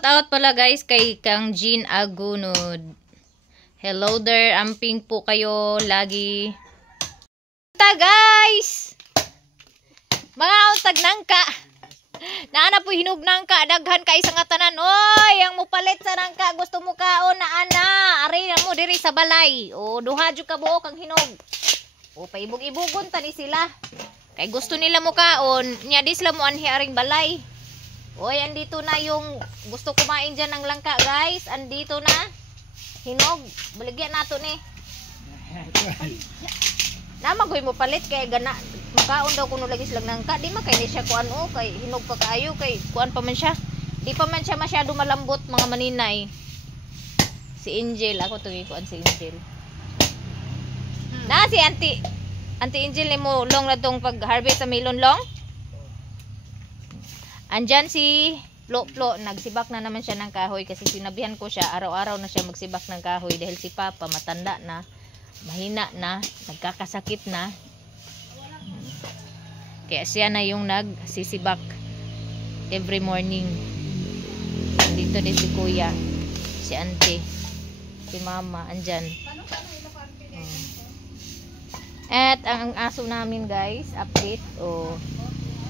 Out pala guys kay Kang Jean Agunod. Hello there, amping po kayo lagi. Ta guys! Mga untag nangka. Naana po hinug nangka, daghan kay isang atanan. Oy, ang mupalit sa nangka, gusto mo kaon na ana. Ari na mo diri sa balay. O duha jud ka buok ang hinog. O paibog-ibugon tani sila. Kay gusto nila mo kaon, nya di sila mo anhi aring balay. Oy, andito na yung gusto kumain dyan ng langka, guys. Andito na. Hinog. Baligyan nato ni. Namagoy mo palit kay gana. Makaon daw kuno lagi silang nangka. Di man kay ni siya kuan o. Kay hinog pa kaayo. Kay kuan pa man siya. Di pa man siya masyado malambot mga maninay. Si Angel. Ako to kuan si Angel. Na si Auntie Angel ni mo long na tong pag-harvest sa melon long. Andyan si Plo-Plo, nagsibak na naman siya ng kahoy kasi sinabihan ko siya, araw-araw na siya magsibak ng kahoy dahil si Papa matanda na, mahina na, nagkakasakit na. Kaya siya na yung nagsisibak every morning. Dito din si Kuya, si Auntie, si Mama, andyan. At ang aso namin guys, update,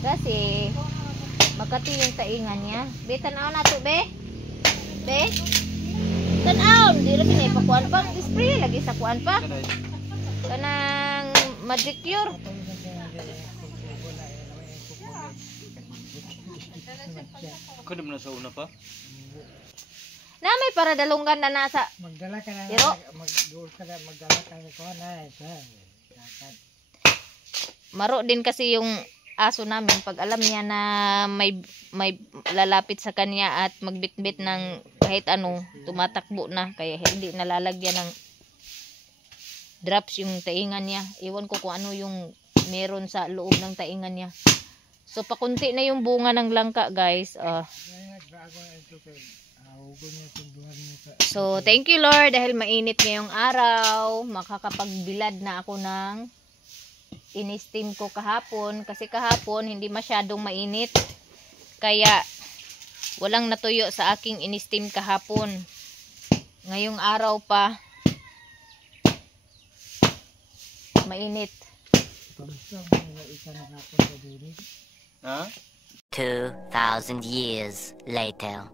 kasi magkati yung taingan niya. Be, tanaw na to, be. Be. Tanaw. Di rin pinaipakuan pa. Spray lagi sa kuan pa. Kanang magic cure. Ako naman na sa una pa. Na may para dalunggan na nasa. Magdala ka na. Pero, magdala ka na ko na. Maro din kasi yung aso namin pag alam niya na may lalapit sa kanya at magbitbit ng kahit ano, tumatakbo na, kaya hindi nalalagyan ng drops yung taingan niya. Iwan ko kung ano yung meron sa loob ng taingan niya. So pakunti na yung bunga ng langka guys. So thank you Lord dahil mainit ngayong araw, makakapagbilad na ako ng in-steam ko kahapon kasi kahapon hindi masyadong mainit kaya walang natuyo sa aking in-steam kahapon. Ngayong araw pa mainit. Ha? 2,000 years later.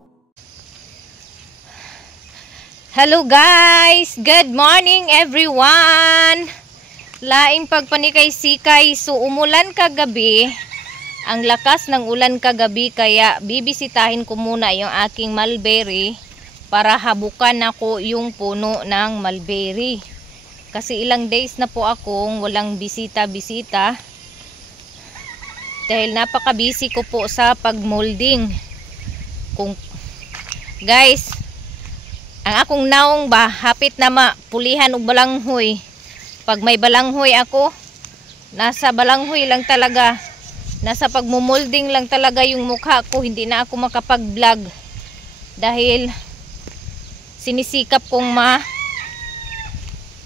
Hello guys, good morning everyone. Laing pagpanikay sikay, so umulan kagabi, ang lakas ng ulan kagabi kaya bibisitahin ko muna yung aking mulberry para habukan ako yung puno ng mulberry. Kasi ilang days na po akong walang bisita-bisita dahil napaka-busy ko po sa pag-molding. Guys, ang akong naong ba, hapit na mapulihan og balanghoy. Pag may balanghoy ako, nasa balanghoy lang talaga. Nasa pagmumolding lang talaga yung mukha ko. Hindi na ako makapag-vlog. Dahil sinisikap kong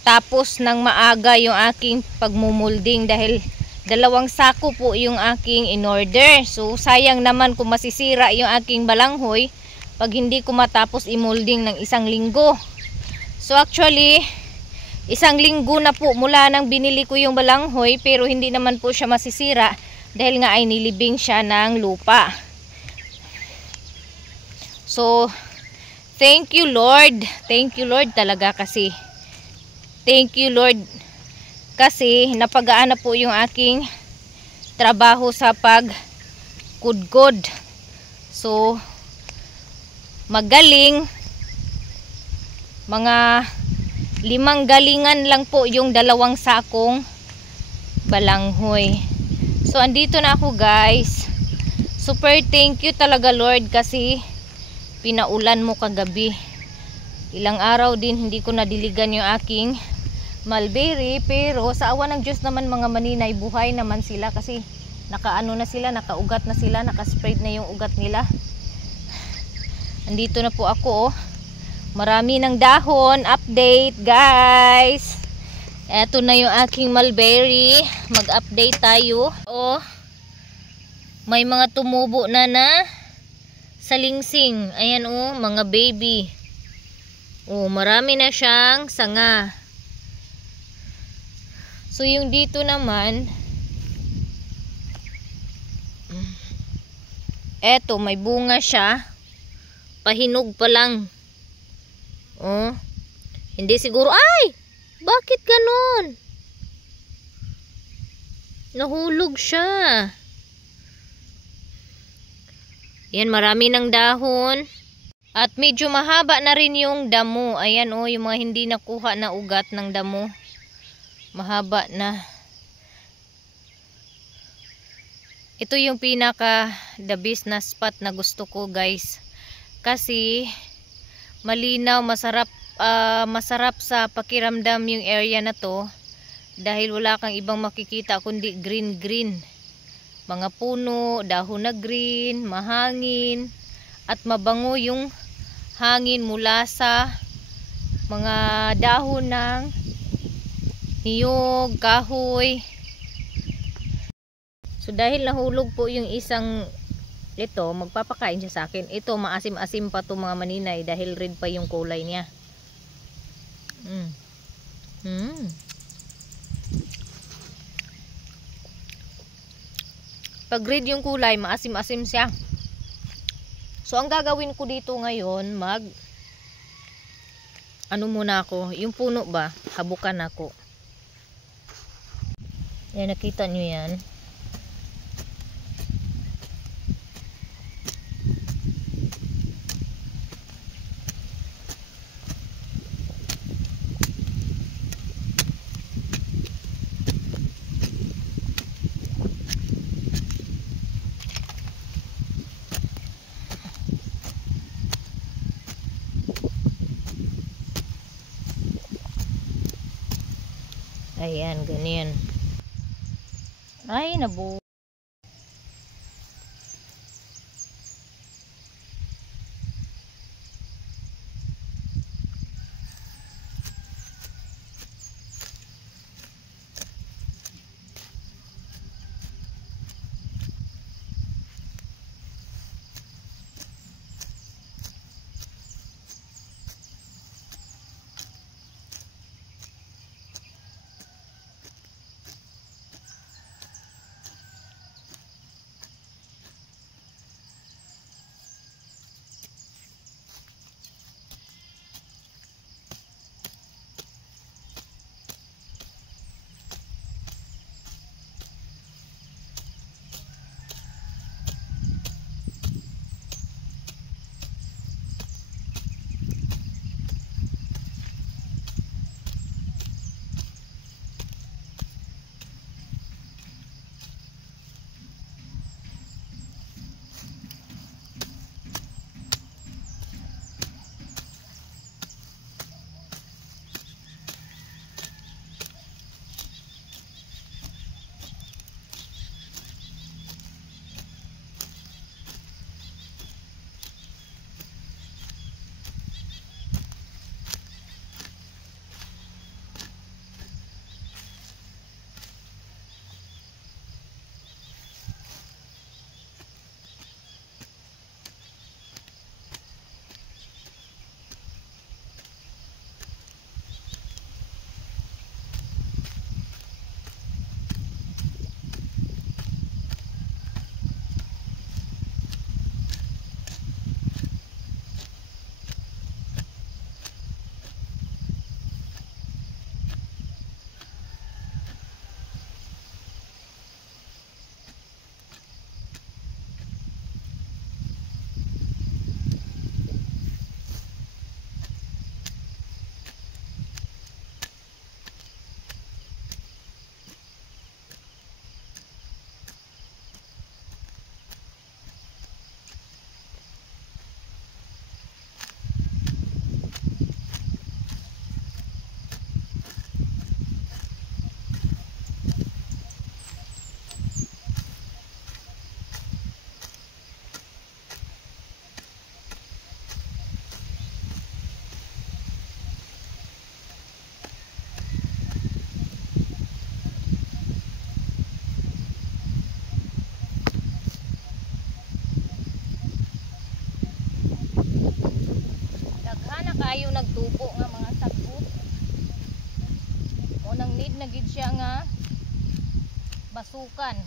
tapos ng maaga yung aking pagmumolding. Dahil 2 sako po yung aking in-order. So sayang naman kung masisira yung aking balanghoy pag hindi ko matapos i-molding ng 1 linggo. So actually, 1 linggo na po mula nang binili ko yung balanghoy pero hindi naman po siya masisira dahil nga ay nilibing siya ng lupa. So, thank you Lord. Thank you Lord talaga kasi. Thank you Lord kasi napagaan na po yung aking trabaho sa pagkudkod. So, magaling. Mga 5 galingan lang po yung 2 sakong balanghoy. So andito na ako guys. Super thank you talaga Lord kasi pinaulan mo kagabi. Ilang araw din hindi ko nadiligan yung aking mulberry pero sa awa ng Diyos naman mga maninay buhay naman sila kasi nakaano na sila, nakaugat na sila, nakaspread na yung ugat nila. Andito na po ako Marami ng dahon. Update guys. Eto na yung aking mulberry. Mag-update tayo. Oh, may mga tumubo na salingsing. Ayan oh, mga baby. Oh, marami na siyang sanga. So yung dito naman, eto may bunga siya. Pahinog pa lang. Oh. Hindi siguro, ay! Bakit ganon? Nahulog siya. Yan, marami ng dahon. At medyo mahaba na rin yung damo. Ayan oh, yung mga hindi nakuha na ugat ng damo. Mahaba na. Ito yung pinaka the best na spot na gusto ko, guys. Kasi malinaw, masarap sa pakiramdam yung area na to. Dahil wala kang ibang makikita kundi green. Mga puno, dahon na green, mahangin. At mabango yung hangin mula sa mga dahon ng niyog, kahoy. So dahil nahulog po yung isang ito, magpapakain siya sa akin. Ito maasim-asim pa to mga maninay dahil red pa yung kulay niya. Pag red yung kulay, maasim-asim siya. So ang gagawin ko dito ngayon, ano muna ako, yung puno ba, habukan ako. Yan, nakita nyo yan. Ayan, ganyan. Ay, nabu. kayo nagtubo nga mga sagot. O nang need na gid siya nga basukan.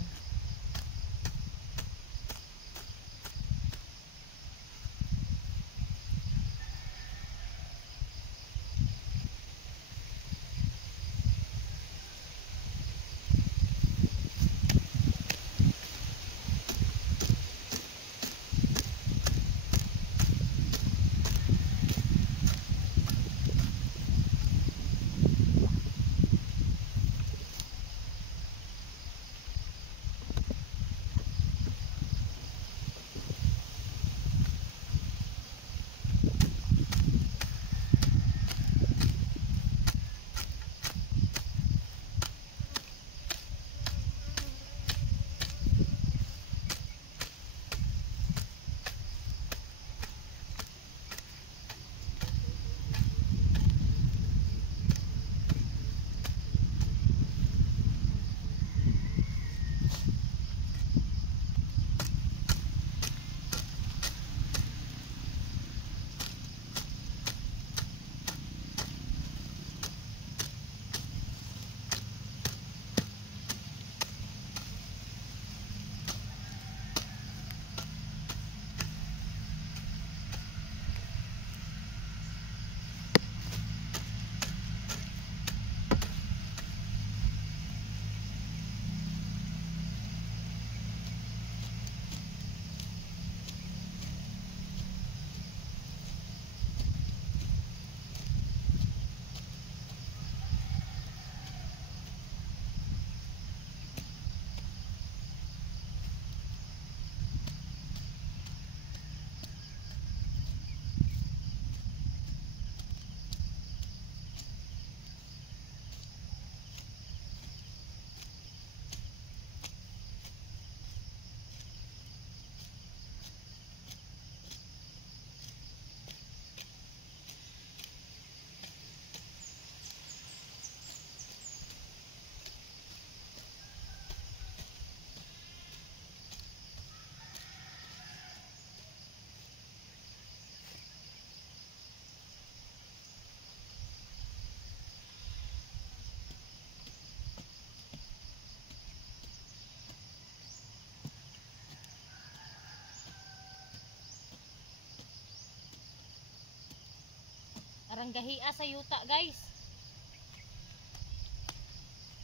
Arang gahia sa yuta guys.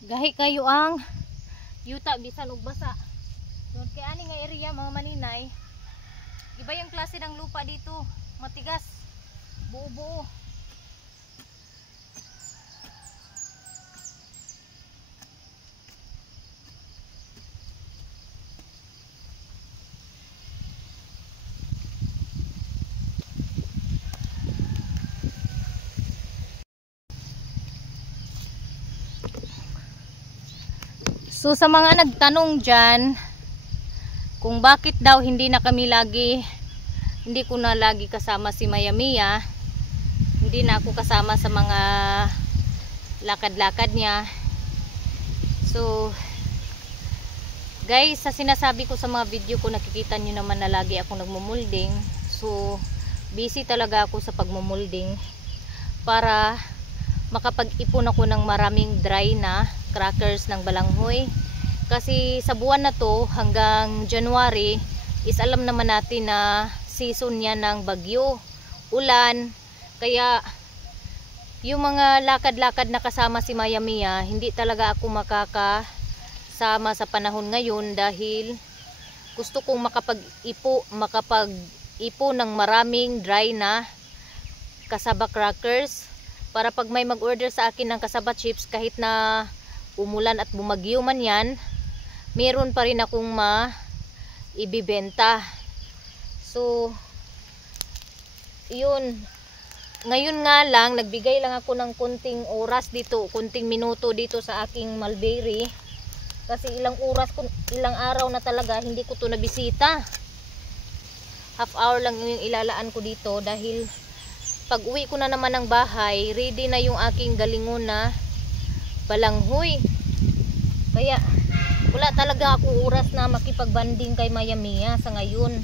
Gahi kayo ang yuta bisan og basa. Doon kay ani nga area mga maninay. Iba yung klase ng lupa dito, matigas, buo-buo. So sa mga nagtanong dyan kung bakit daw hindi na kami lagi, hindi ko na lagi kasama si Maya Mia, hindi na ako kasama sa mga lakad-lakad niya. So guys, sa sinasabi ko sa mga video ko, nakikita nyo naman na lagi ako nagmumolding. So busy talaga ako sa pagmumolding para makapag-ipon ako ng maraming dry na crackers ng balanghoy. Kasi sa buwan na to hanggang January is alam naman natin na season niya ng bagyo, ulan. Kaya yung mga lakad-lakad na kasama si Maya Mia, hindi talaga ako makakasama sa panahon ngayon dahil gusto kong makapag-ipo ng maraming dry na kasaba crackers para pag may mag-order sa akin ng kasaba chips, kahit na umulan at bumagyo man yan, meron pa rin akong ibibenta. So yun, ngayon nga lang nagbigay lang ako ng kunting oras dito, kunting minuto dito sa aking mulberry kasi ilang araw na talaga hindi ko to nabisita. Half hour lang yung ilalaan ko dito dahil pag uwi ko na naman ng bahay, ready na yung aking galingon na balanghoy. Kaya wala talaga ako oras na makipagbanding kay Maya Mia sa ngayon.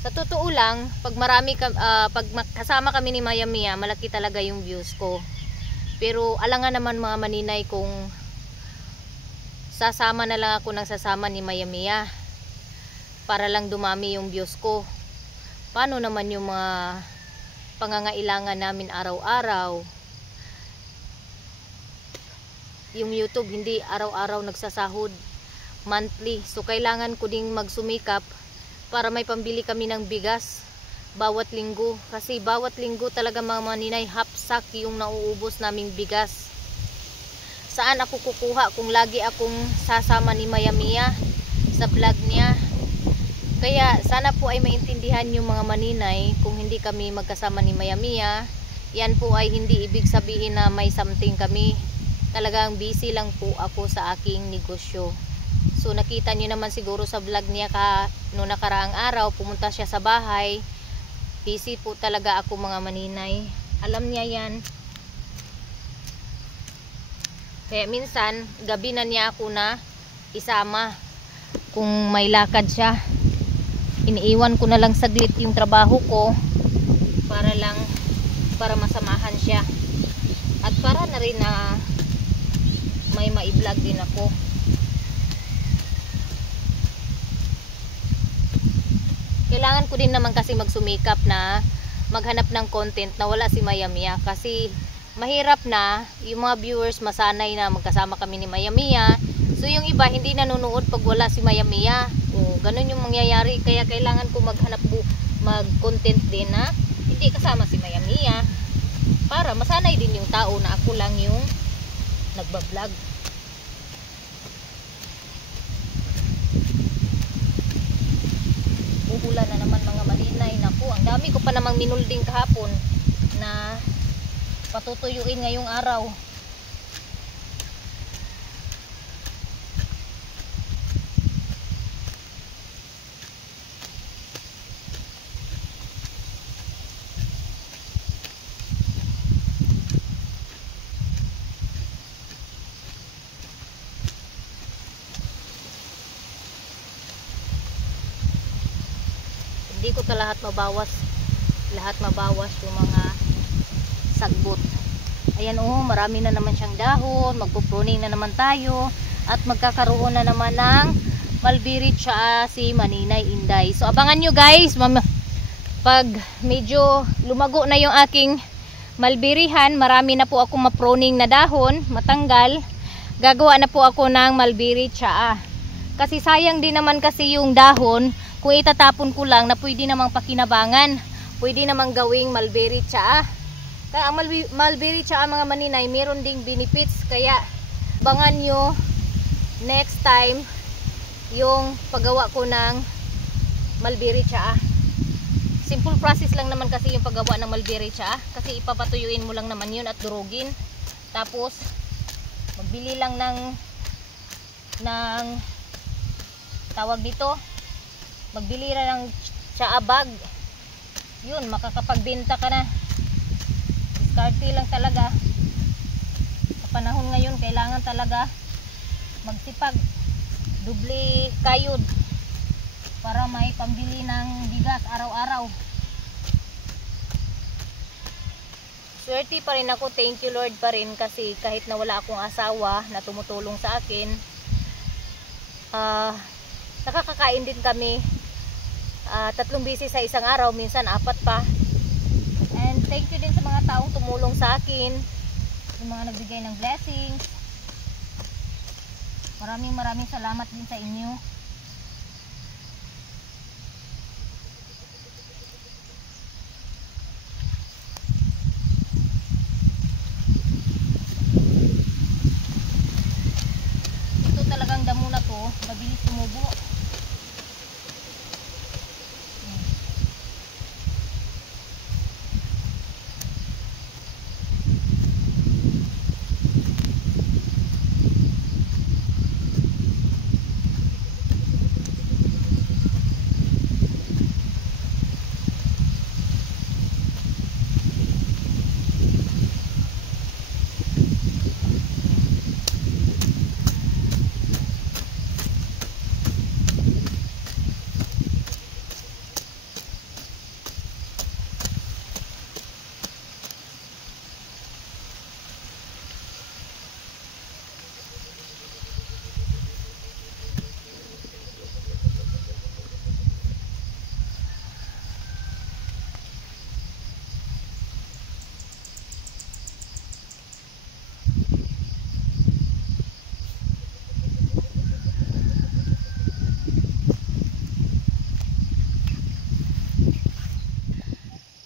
Sa totoo lang, pag kasama kami ni Maya Mia, malaki talaga yung views ko. Pero alangan naman mga maninay kung sasama na lang ako ng sasama ni Maya Mia para lang dumami yung views ko. Paano naman yung mga pangangailangan namin araw-araw? Yung YouTube hindi araw-araw nagsasahod, monthly. So kailangan ko ding magsumikap para may pambili kami ng bigas bawat linggo. Kasi bawat linggo talaga mga maninay, hapsak yung nauubos naming bigas. Saan ako kukuha kung lagi akong sasama ni Maya Mia sa vlog niya? Kaya sana po ay maintindihan yung mga maninay, kung hindi kami magkasama ni Maya Mia, yan po ay hindi ibig sabihin na may something kami. Talagang busy lang po ako sa aking negosyo. So nakita nyo naman siguro sa vlog niya noong nakaraang araw, pumunta siya sa bahay. Busy po talaga ako mga maninay. Alam niya yan. Kaya minsan gabi na niya ako na isama kung may lakad siya. Iniiwan ko na lang saglit yung trabaho ko para masamahan siya. At para na rin na may ma-vlog din ako. Kailangan ko din naman kasi magsumikap na maghanap ng content na wala si Maya Mia, kasi mahirap na yung mga viewers masanay na magkasama kami ni Maya Mia. So yung iba hindi nanonood pag wala si Maya Mia. O ganun yung mangyayari, kaya kailangan ko mag-content din na hindi kasama si Maya Mia para masanay din yung tao na ako lang yung nagbablog. Uulan na naman mga maninay. Naku, ang dami ko pa namang minulding kahapon na patutuyuin ngayong araw. Hindi ko lahat mabawas yung mga sagbot. Ayan, marami na naman siyang dahon. Magpo-pruning na naman tayo at magkakaroon na naman ng mulberry tsaka si Maninay Inday. So abangan nyo guys, pag medyo lumago na yung aking mulberryhan, marami na po ako ma-pruning na dahon, matanggal. Gagawa na po ako ng mulberry tsaka. Kasi sayang din naman kasi yung dahon. Kung itatapon ko lang na pwede namang pakinabangan, pwede namang gawing mulberry tsaa. Kaya ang mulberry tsaa mga maninay, meron ding benefits. Kaya abangan nyo next time yung paggawa ko ng mulberry tsaa. Simple process lang naman kasi yung paggawa ng mulberry tsaa. Kasi ipapatuyuin mo lang naman yun at durugin. Tapos magbili lang ng tawag dito, magbili na ng tsaa bag. Yun, makakapagbenta ka na. Diskarte lang talaga. Sa panahon ngayon, kailangan talaga magsipag, dubli kayod para may pambili ng bigas araw-araw. Swerte pa rin ako, thank you Lord pa rin, kasi kahit na wala akong asawa na tumutulong sa akin, nakakakain din kami 3 beses sa isang araw, minsan 4 pa. And thank you din sa mga taong tumulong sa akin, yung mga nagbigay ng blessings. Maraming salamat din sa inyo. Ito talagang damo na to, mabilis tumubo.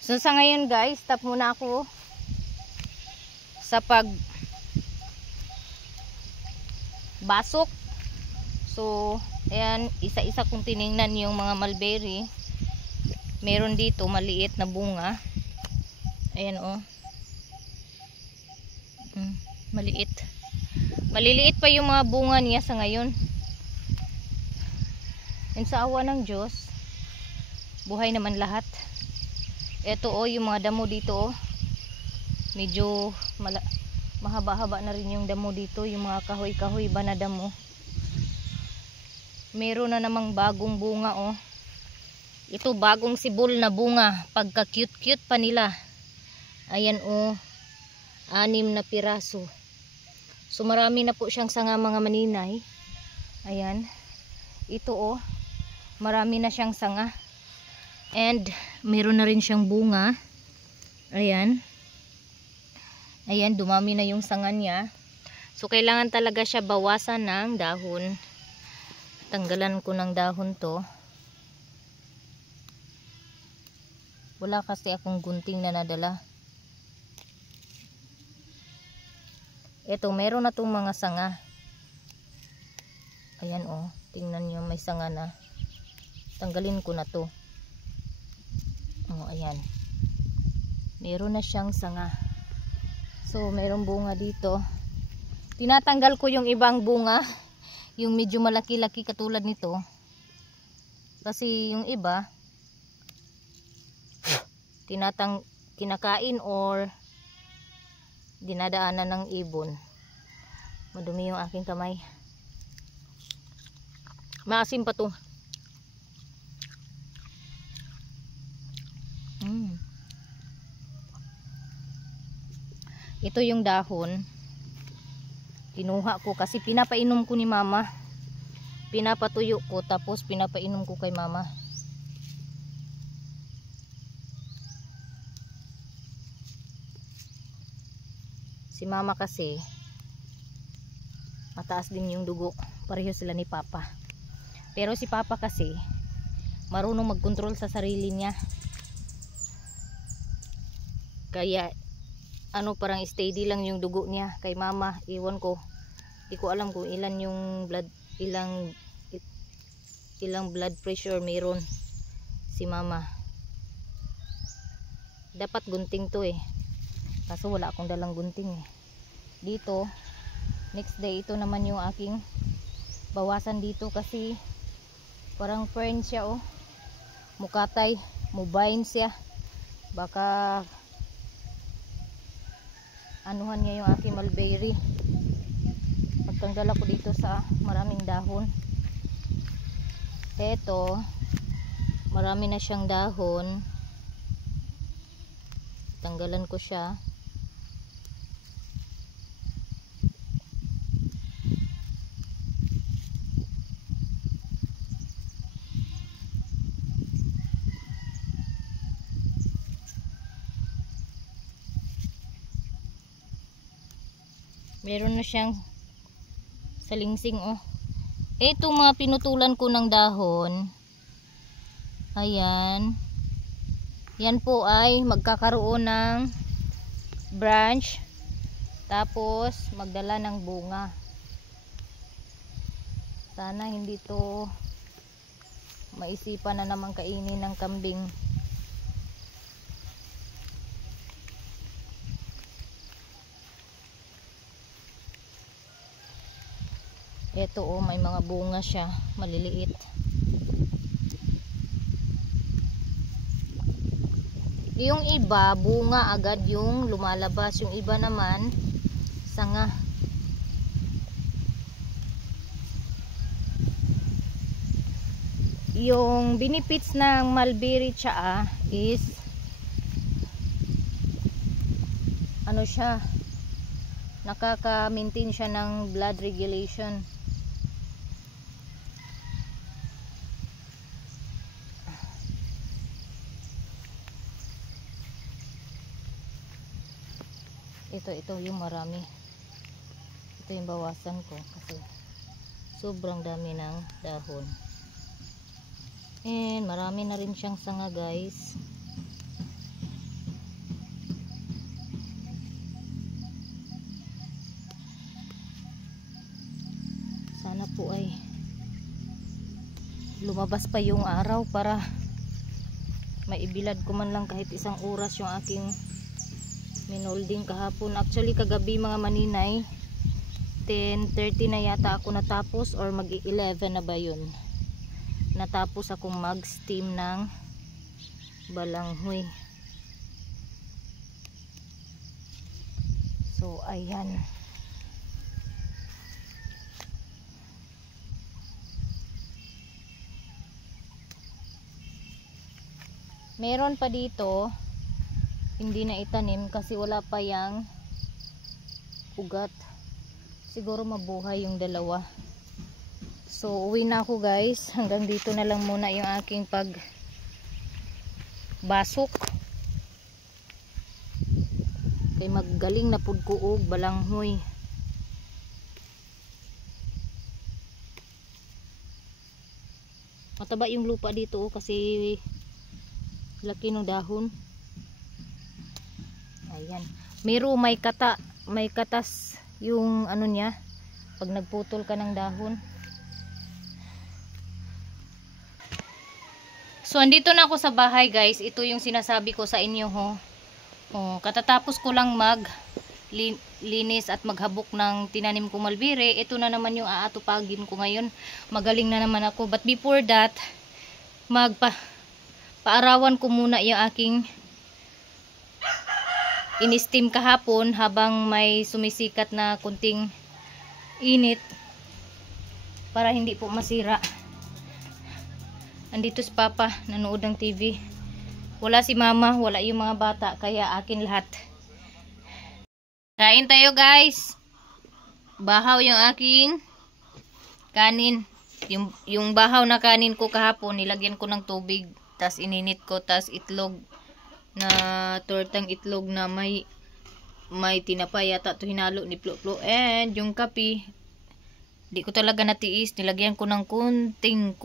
So sa ngayon guys, stop muna ako sa basok. So ayan, isa-isa kong tiningnan yung mga mulberry. Meron dito maliit na bunga. Ayan oh. Maliit. Maliliit pa yung mga bunga niya sa ngayon. And sa awa ng Diyos, buhay naman lahat. Ito oh, yung mga damo dito oh. Medyo mahaba-haba na rin yung damo dito. Yung mga kahoy-kahoy ba na damo. Meron na namang bagong bunga oh. Ito bagong sibol na bunga. Pagka cute-cute pa nila. Ayan oh. 6 na piraso. So marami na po siyang sanga mga maninay. Ayan. Ito oh. Marami na siyang sanga. And meron na rin siyang bunga. Ayan. Ayan, dumami na yung sanga niya. So kailangan talaga siya bawasan ng dahon. Tanggalan ko ng dahon to. Wala kasi akong gunting na nadala. Ito, meron na itong mga sanga. Ayan oh, tingnan nyo, may sanga na. Tanggalin ko na to. Oh, ayan. Meron na siyang sanga. So, merong bunga dito. Tinatanggal ko yung ibang bunga. Yung medyo malaki-laki katulad nito. Kasi yung iba, kinakain or dinadaanan ng ibon. Madumi yung aking kamay. Maasim pa to. Ito yung dahon. Kinuha ko kasi pinapainom ko ni mama. Pinapatuyo ko tapos pinapainom ko kay mama. Si mama kasi mataas din yung dugo. Pareho sila ni papa. Pero si papa kasi marunong magkontrol sa sarili niya. Kaya parang steady lang yung dugo niya. Kay mama, iwan ko. Di ko alam kung ilan yung blood, ilang blood pressure meron si mama. Dapat gunting to eh. Kaso wala akong dalang gunting eh. Dito, next day, ito naman yung aking bawasan dito kasi parang fern siya oh. Mukatay, mubine siya. Baka anuhan niya yung aking mulberry. Magtanggal ako dito sa maraming dahon. Eto, marami na siyang dahon. Tanggalan ko siya. Meron na siyang salingsing oh. Ito mga pinutulan ko ng dahon. Ayan. Yan po ay magkakaroon ng branch. Tapos magdala ng bunga. Sana hindi to maisipan na naman kainin ng kambing. Ito oh, may mga bunga siya, maliliit. Yung iba, bunga agad yung lumalabas. Yung iba naman, sanga. Yung benefits ng mulberry tsaa is siya, nakaka-maintain siya ng blood regulation. Ito yung marami. Ito yung bawasan ko kasi sobrang dami ng dahon. And marami na rin siyang sanga guys. lumabas pa yung araw para maibilad ko man lang kahit isang oras yung aking minolding kahapon. Actually kagabi mga maninay 10:30 na yata ako natapos, or mag-11 na ba yun, natapos akong mag-steam ng balanghoy. So ayan, meron pa dito hindi na itanim kasi wala pa yang ugat. Siguro mabuhay yung dalawa. So uwi na ako guys, hanggang dito na lang muna yung aking pagbasok kay maggaling na pud ko og balanghoy. Mataba yung lupa dito kasi laki ng dahon. Ayan, may katas yung ano niya pag nagputol ka ng dahon. So andito na ako sa bahay guys. Ito yung sinasabi ko sa inyo ho. Oh, katatapos ko lang linis at maghabok ng tinanim kong malbire. Ito na naman yung aatupagin ko ngayon. Magaling na naman ako. But before that, paarawan ko muna yung aking in-steam kahapon habang may sumisikat na kunting init para hindi po masira. Andito si Papa, nanood ng TV. Wala si Mama, wala yung mga bata, kaya akin lahat. Kain tayo guys. Bahaw yung aking kanin. Yung bahaw na kanin ko kahapon, nilagyan ko ng tubig, tas ininit ko, tas itlog na tortang itlog na may tinapay yata to hinalo ni Plo-Plo, and yung kape di ko talaga natiis, nilagyan ko ng kunting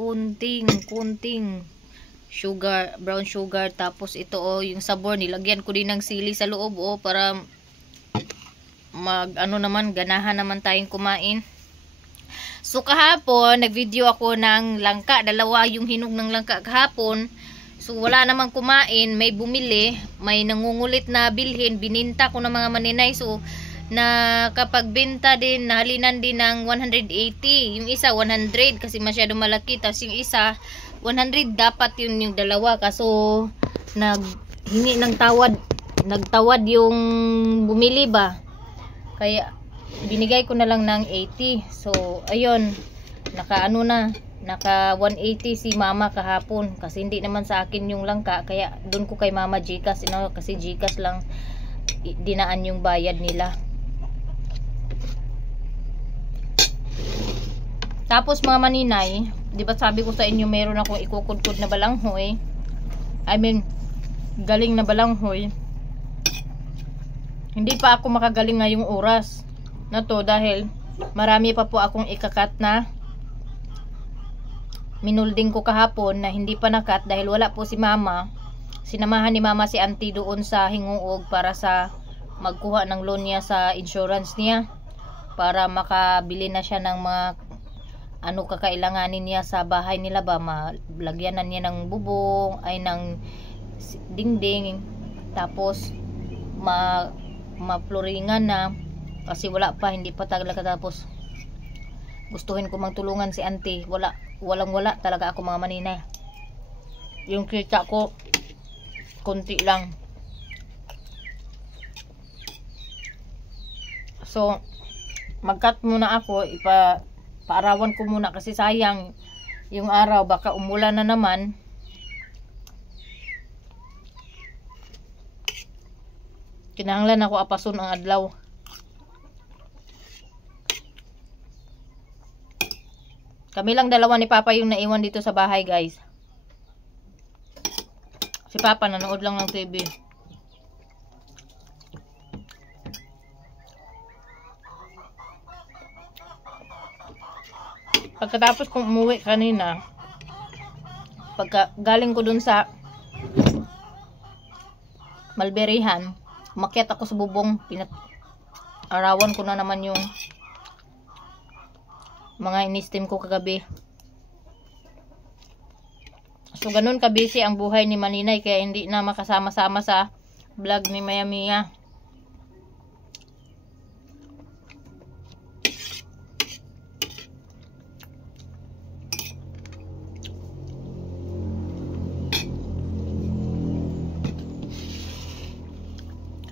sugar, brown sugar. Tapos ito yung sabor, nilagyan ko din ng sili sa loob para ganahan naman tayong kumain. So kahapon nagvideo ako ng langka, dalawa yung hinog ng langka kahapon. So wala namang kumain, may bumili, may nangungulit na bilhin, bininta ko ng mga maninay. So nakapagbenta din, nahalinan din ng 180. Yung isa 100 kasi masyado malaki, tapos yung isa 100 dapat yun yung dalawa. Kaso naghingi ng nagtawad yung bumili ba, kaya binigay ko na lang ng 80. So ayun, naka 180 si Mama kahapon kasi hindi naman sa akin yung langka, kaya doon ko kay Mama Gcash, kasi Gcash lang dinaan yung bayad nila. Tapos mga maninay, di ba sabi ko sa inyo meron akong ikukudkod na balanghoy, galing na balanghoy. Hindi pa ako makagaling ngayong oras na to dahil marami pa po akong ikakat na minolding ko kahapon na hindi pa nakat dahil wala po si Mama. Sinamahan ni Mama si Auntie doon sa Hinguog para sa magkuha ng loan niya sa insurance niya para makabili na siya ng mga kakailanganin niya sa bahay nila ba, malagyanan niya ng bubong, ng dingding, tapos maploringan na kasi wala pa, hindi pa talaga tapos. Gustuhin ko magtulungan si Auntie, walang talaga ako mga maninay. Yung kita ko konti lang. So mag-cut muna ako, paarawan ko muna kasi sayang yung araw, baka umulan na naman. Kinahanglan ako apason ang adlaw. Kami lang dalawa ni Papa yung naiwan dito sa bahay guys. Si Papa nanood lang ng TV. Pagkatapos kong umuwi kanina, pagka galing ko dun sa Malberihan, umakyat ako sa bubong, arawan ko na naman yung mga in-steam ko kagabi. So, ganun ka-busy ang buhay ni Maninay kaya hindi na makasama-sama sa vlog ni Maya Mia.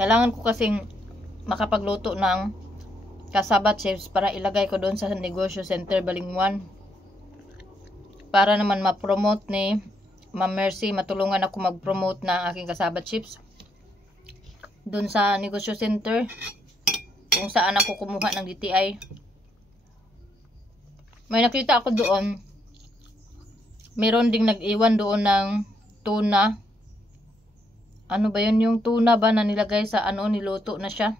Kailangan ko kasing makapagluto ng cassava chips para ilagay ko doon sa negosyo center Balingwan. Para naman ma-promote ni Ma'am Mercy, matulungan ako mag-promote ng aking cassava chips doon sa negosyo center kung saan ako kumuha ng DTI. May nakita ako doon, meron ding nag-iwan doon ng tuna. Ano ba yun, yung tuna ba na nilagay sa ano, niluto na siya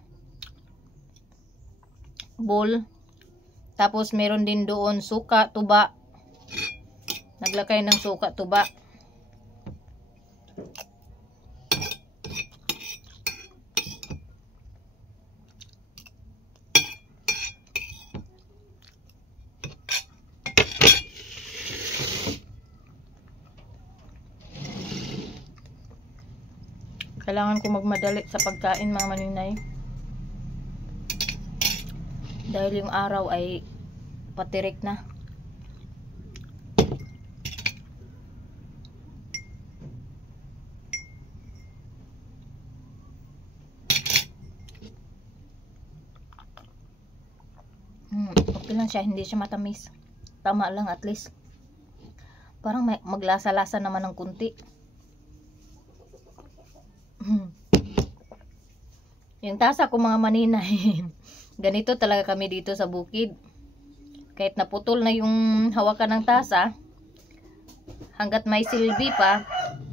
bowl. Tapos meron din doon suka, tuba. Naglagay ng suka, tuba. Kailangan ko magmadali sa pagkain mga Maninay. Dahil yung araw ay patirik na. Okay lang siya, hindi siya matamis. Tama lang at least. Parang maglasa-lasa naman ng kunti. Yung tasa ko mga Maninay. Ganito talaga kami dito sa bukid. Kahit naputol na yung hawakan ng tasa, hanggat may silbi pa,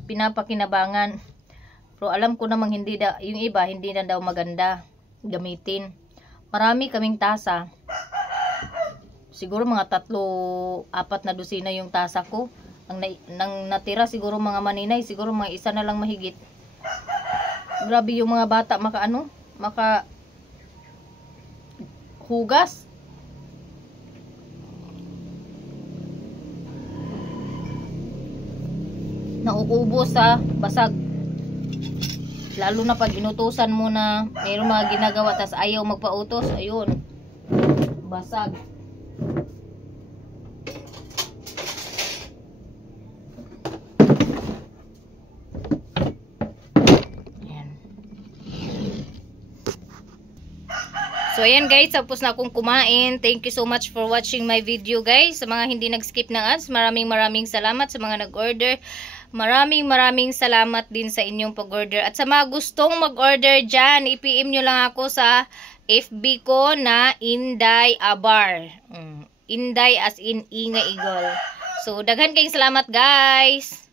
pinapakinabangan. Pero alam ko namang hindi yung iba hindi na daw maganda gamitin. Marami kaming tasa. Siguro mga 3-4 na dosina yung tasa ko. Ang natira siguro mga Maninay, siguro mga 1 na lang mahigit. Grabe yung mga bata maka hugas. Nauubos sa basag. Lalo na pag inutusan mo na mayroong mga ginagawa tas ayaw magpautos, ayun. Basag. So, ayan guys, tapos na akong kumain. Thank you so much for watching my video guys. Sa mga hindi nag-skip ng ads, maraming salamat. Sa mga nag-order, maraming salamat din sa inyong pag-order. At sa mga gustong mag-order dyan, i-PM nyo lang ako sa FB ko na Inday Abar. Inday as in Inga Eagle. So, daghan kayong salamat guys.